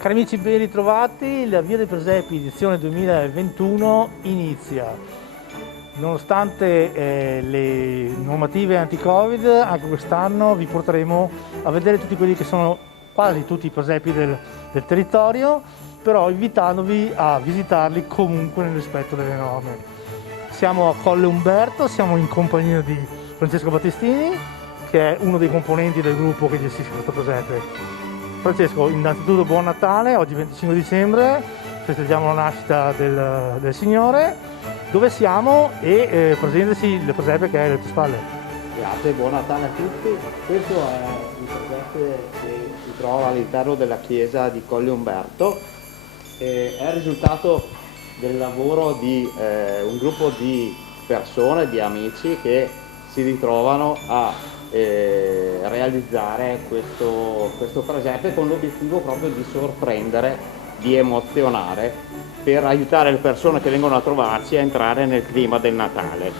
Cari amici, ben ritrovati. La Via dei Presepi edizione 2021 inizia. Nonostante le normative anti-Covid, anche quest'anno vi porteremo a vedere tutti quelli che sono quasi tutti i presepi del territorio, però invitandovi a visitarli comunque nel rispetto delle norme. Siamo a Colle Umberto, siamo in compagnia di Francesco Battistini, che è uno dei componenti del gruppo che gestisce questo presepe. Francesco, innanzitutto buon Natale, oggi 25 dicembre, festeggiamo la nascita del Signore. Dove siamo e presentaci il presepe che è alle tue spalle. Grazie, buon Natale a tutti. Questo è il presepe che si trova all'interno della chiesa di Colle Umberto. È il risultato del lavoro di un gruppo di persone, di amici che si ritrovano a realizzare questo presepe con l'obiettivo proprio di sorprendere, di emozionare, per aiutare le persone che vengono a trovarci a entrare nel clima del Natale.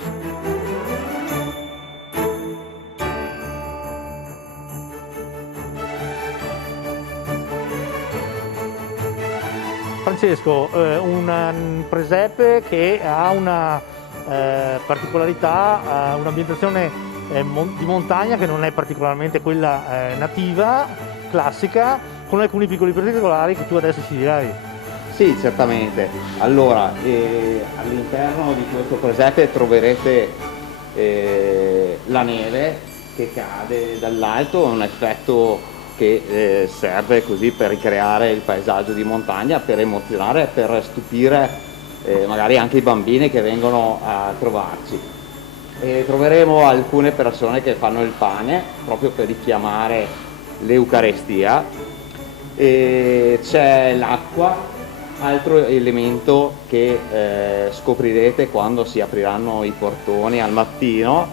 Francesco, un presepe che ha una particolarità, un'ambientazione di montagna che non è particolarmente quella nativa, classica, con alcuni piccoli particolari che tu adesso ci dirai. Sì, certamente. Allora, all'interno di questo presepe troverete la neve che cade dall'alto, è un effetto che serve così per ricreare il paesaggio di montagna, per emozionare, per stupire magari anche i bambini che vengono a trovarci. Troveremo alcune persone che fanno il pane proprio per richiamare l'Eucarestia, c'è l'acqua, altro elemento che scoprirete quando si apriranno i portoni al mattino,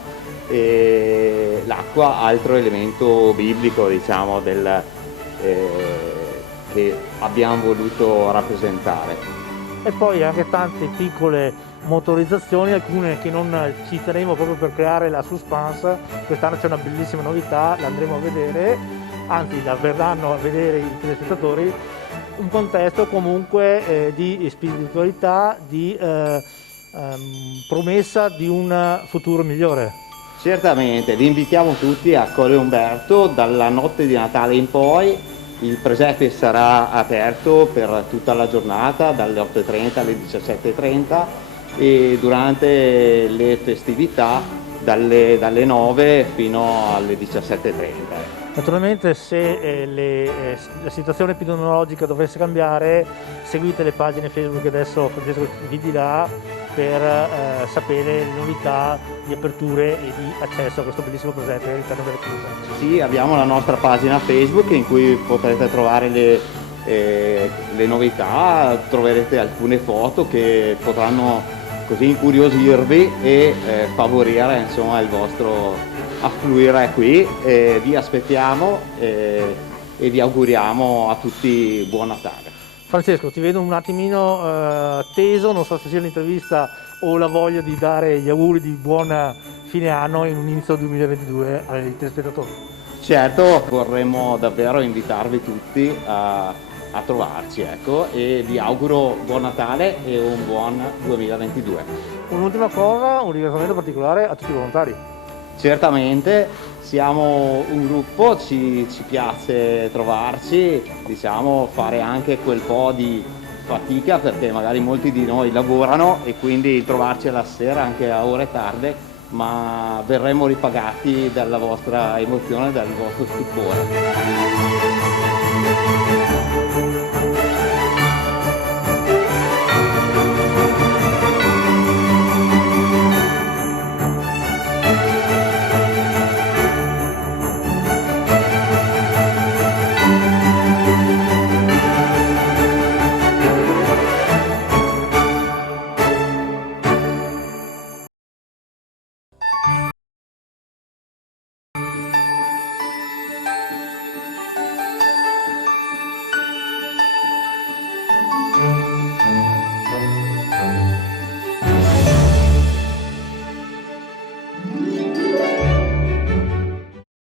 l'acqua, altro elemento biblico, diciamo, che abbiamo voluto rappresentare. E poi anche tante piccole motorizzazioni, alcune che non citeremo proprio per creare la suspense. Quest'anno c'è una bellissima novità, la andremo a vedere, anzi la verranno a vedere i telespettatori, un contesto comunque di spiritualità, di promessa di un futuro migliore. Certamente, vi invitiamo tutti a Colle Umberto dalla notte di Natale in poi. Il presepe sarà aperto per tutta la giornata, dalle 8:30 alle 17:30, e durante le festività dalle 9 fino alle 17:30. Naturalmente se la situazione epidemiologica dovesse cambiare, seguite le pagine Facebook che adesso Francesco vi dirà per sapere le novità di aperture e di accesso a questo bellissimo presepe all'interno della chiesa. Sì, abbiamo la nostra pagina Facebook in cui potrete trovare le novità, troverete alcune foto che potranno così incuriosirvi e favorire, insomma, il vostro affluire qui. Vi aspettiamo e vi auguriamo a tutti buon Natale. Francesco, ti vedo un attimino teso, non so se sia l'intervista o la voglia di dare gli auguri di buon fine anno in un inizio 2022 ai telespettatori. Certo, vorremmo davvero invitarvi tutti a trovarci, ecco, e vi auguro buon Natale e un buon 2022. Un'ultima cosa, un ringraziamento particolare a tutti i volontari. Certamente, siamo un gruppo, ci piace trovarci, diciamo, fare anche quel po' di fatica perché magari molti di noi lavorano e quindi trovarci alla sera anche a ore tarde, ma verremo ripagati dalla vostra emozione, dal vostro stupore.